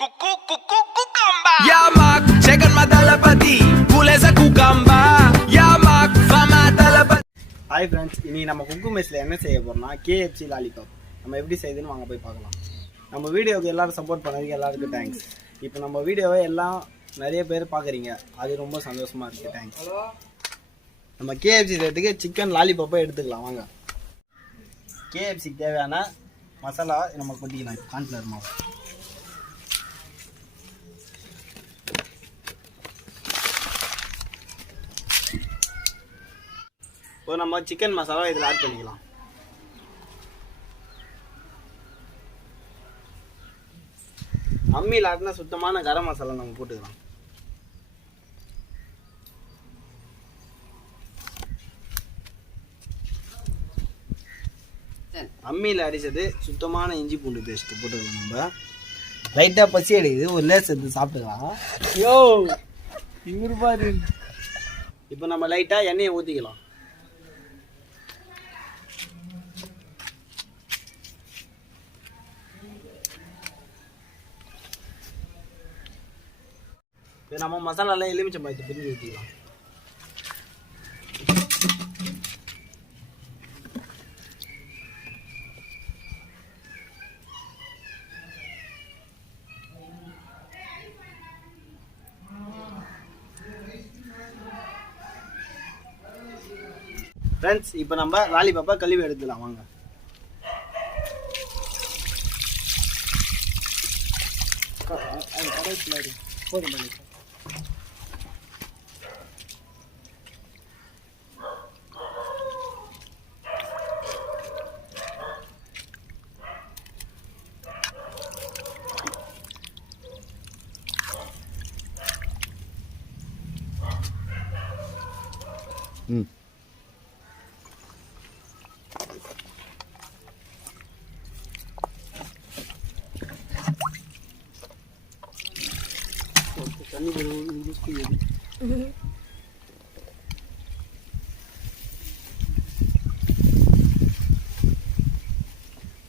Cucumba. Yeah, Mark, check on my telepathy. Pules a cucumba. Yeah, Mark, from my telepathy. Hi friends, இன்னைக்கு நம்ம குக்கு மெஸ்ல என்ன செய்ய போறோம்னா KFC lollipop. நம்ம எப்படி செய்யுதுன்னு வாங்க போய் பார்க்கலாம். நம்ம வீடியோக்கு எல்லாரும் சப்போர்ட் பண்ணதுக்கு எல்லாருக்கும் தேங்க்ஸ். இப்போ நம்ம வீடியோவை எல்லாம் நிறைய பேர் பார்க்குறீங்க, அது ரொம்ப சந்தோஷமா இருக்கு. தேங்க்ஸ். நம்ம KFC செய்யறதுக்கு சிக்கன் லாலிபாப்பை எடுத்துக்கலாம் வாங்க. KFCக்கு தேவையான மசாலா நம்ம கொட்டிக்கலாம். கார்ன்ஃப்ளவர் மாவு, இப்போ நம்ம சிக்கன் மசாலா இதில் ஆட் பண்ணிக்கலாம். அம்மியில் ஆட்டினா சுத்தமான கரம் மசாலா நம்ம போட்டுக்கலாம். அம்மியில் அடித்தது சுத்தமான இஞ்சி பூண்டு பேஸ்ட்டு போட்டுக்கலாம். நம்ம லைட்டாக பசி அடிக்குது, ஒரு லேஸ் எடுத்து சாப்பிட்டுக்கலாம். யோ இவரு பாரு. இப்போ நம்ம லைட்டாக எண்ணெயை ஊற்றிக்கலாம். இப்போ நம்ம மசாலாலாம் எலுமிச்சம் பழத்தை பிரிஞ்சு ஊற்றிக்கலாம். ஃப்ரெண்ட்ஸ், இப்போ நம்ம லாலிபாப்பா கழுவி எடுத்துக்கலாம் வாங்க. போதும்.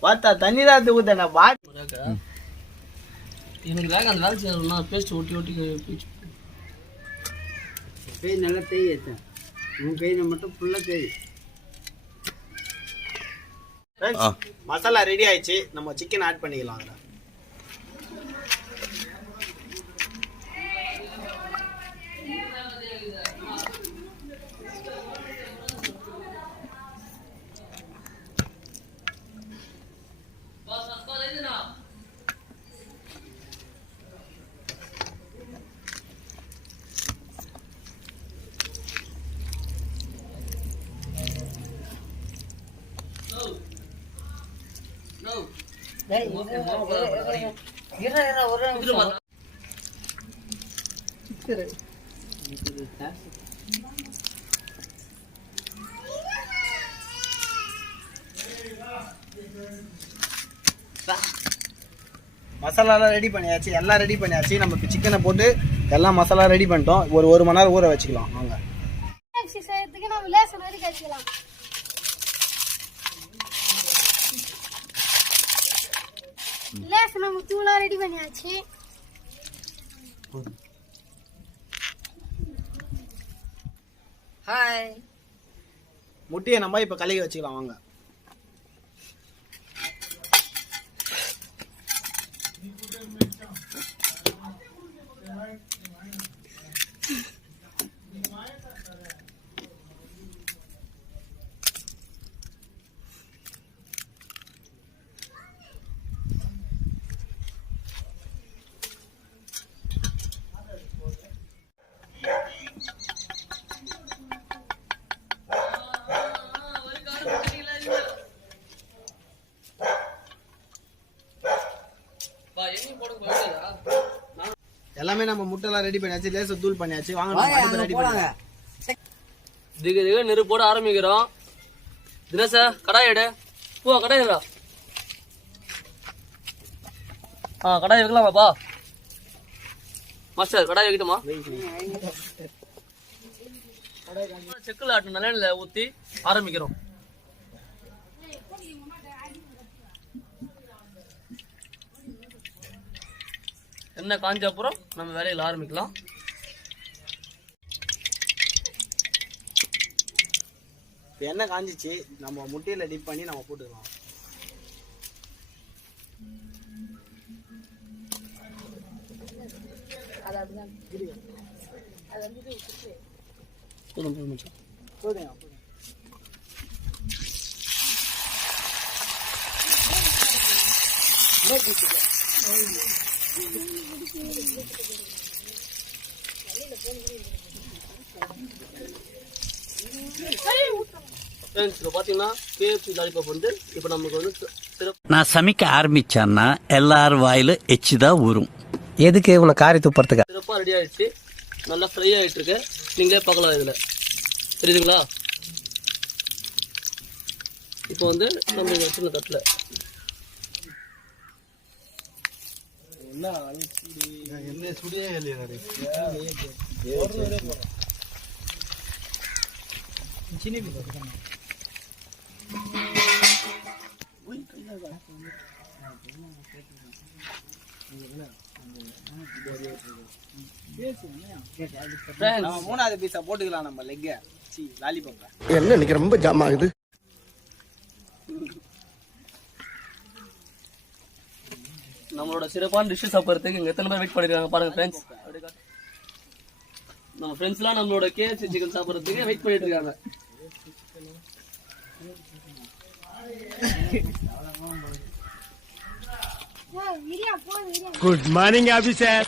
பார்த்தா தண்ணி தான் ஊத்தன பாட் எனக்கு வேக அந்த வேலை செய்யணும்னா பேஸ்ட் ஒட்டி ஒட்டி கை நல்லா தேய் ஏற்ற உன் கையில் மட்டும் ஃபுல்லாக தேய். மசாலா ரெடி ஆயிடுச்சு, நம்ம சிக்கன் ஆட் பண்ணிக்கலாம். அதில் மசாலாலாம் ரெடி பண்ணியாச்சு, எல்லாம் ரெடி பண்ணியாச்சு. நம்ம இப்போ சிக்கனை போட்டு எல்லாம் மசாலா ரெடி பண்ணிட்டோம். ஒரு மணி நேரம் ஊற வச்சுக்கலாம் வாங்க. ரெடி பண்ணியாச்சு. ஹாய், முட்டையை நம்ம இப்போ கலக்கி வச்சுக்கலாம் வாங்க. எல்லாமே நம்ம முட்டைலாம் ரெடி பண்ணியாச்சு, லேச தூள் பண்ணியாச்சு. வாங்க ரெடி பண்ணுங்க. திக நெரு போட ஆரம்பிக்கிறோம். தினேச கடாய் எடு. போ கடாய் எடுடா. கடாய் வைக்கலாமாப்பா மாஸ்டர்? கடாய் வைக்கட்டுமா? செக்குல ஆட்டு நல்லெண்ணெயில ஊற்றி ஆரம்பிக்கிறோம். எண்ணெய் காஞ்ச அப்புறம் நம்ம வேலையில் ஆரம்பிக்கலாம். இப்போ எண்ணெய் காஞ்சிச்சு, நம்ம முட்டையில் டிப் பண்ணி நம்ம போட்டுக்கலாம். போதுங்க. ஃப்ரெண்ட்ஸ் இப்போ பார்த்தீங்கன்னா கேஎஃப்சி லாலிபாப் வந்து இப்போ நமக்கு வந்து சிறப்பு. நான் சமைக்க ஆரம்பிச்சேன்னா எல்லாரும் வாயில எச்சுதான் ஊறும். எதுக்கு உன்னை காரி துப்புறதுக்கு? சிறப்பாக ரெடி ஆயிடுச்சு, நல்லா ஃப்ரை ஆகிட்டு இருக்கு. நீங்களே பார்க்கலாம். இதில் தெரியுதுங்களா? இப்போ வந்து நம்ம சின்ன தட்டில் நம்ம மூணாவது பீஸா போட்டுக்கலாம். நம்ம லெக்க லாலிபாப்ப என்ன இன்னைக்கு ரொம்ப ஜாம் ஆகுது. நம்மளோட சிறப்பான டிஷ் சாப்பிட்றதுக்கு இங்கே எத்தனை பேர் வெயிட் பண்ணிருக்காங்க பாருங்க ஃப்ரெண்ட்ஸ். நம்ம ஃப்ரெண்ட்ஸ்லாம் நம்மளோட கேஎஃப்சி சிக்கன் சாப்பிட்றதுக்கு வெயிட் பண்ணிட்டு இருக்காங்க. Good morning officer.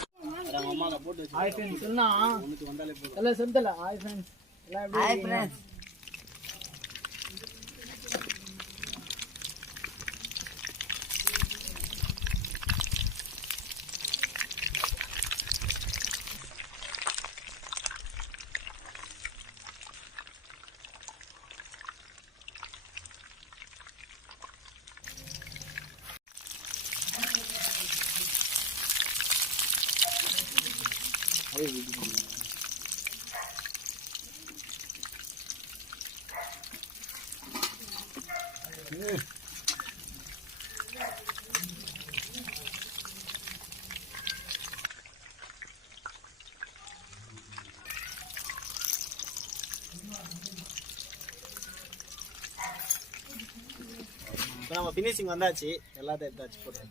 இப்போ நம்ம ஃபினிஷிங் வந்தாச்சு, எல்லாத்தையும் எடுத்தாச்சு போட்டு.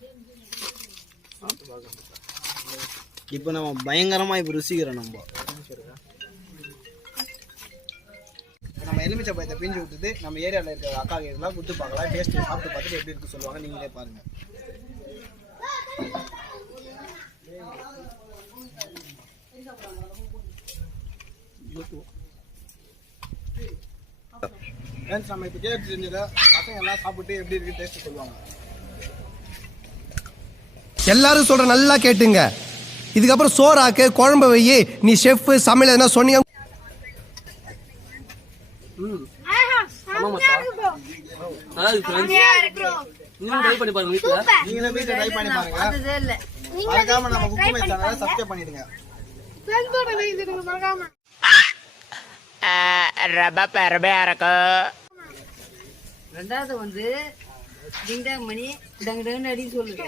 இப்போ நம்ம பயங்கரமா இப்போ ருசிக்கிறோம். நம்ம எலுமிச்சை பழத்தை பிஞ்சு விட்டுட்டு நம்ம ஏரியாவில் இருக்கிற அக்கா இதெல்லாம் கொடுத்து பார்க்கலாம். டேஸ்ட் சாப்பிட்டு பார்த்துட்டு எப்படி இருக்கு சொல்லுவாங்க, நீங்களே பாருங்க. நம்ம இப்போ கேட்டு செஞ்சதை பசங்க எல்லாம் சாப்பிட்டு எப்படி இருக்கு டேஸ்ட் சொல்லுவாங்க. எல்லாரும் சொல்ற நல்லா கேட்டுங்க. இதுக்கப்புறம் சோறாக்கு குழம்பு வையி, நீ செஃப் சமையல் எதனா சொன்னீங்க. நீங்களும் ட்ரை பண்ணி பாருங்க வீட்டுல. நீங்களும் வீட்டுல ட்ரை பண்ணி பாருங்க. மறக்காம நம்ம குக்குமை சேனலை சப்ஸ்கிரைப் பண்ணிடுங்க. ரெண்டாவது வந்து டிங் டாங் மணி டங் டங்னு அடி சொல்லுங்க.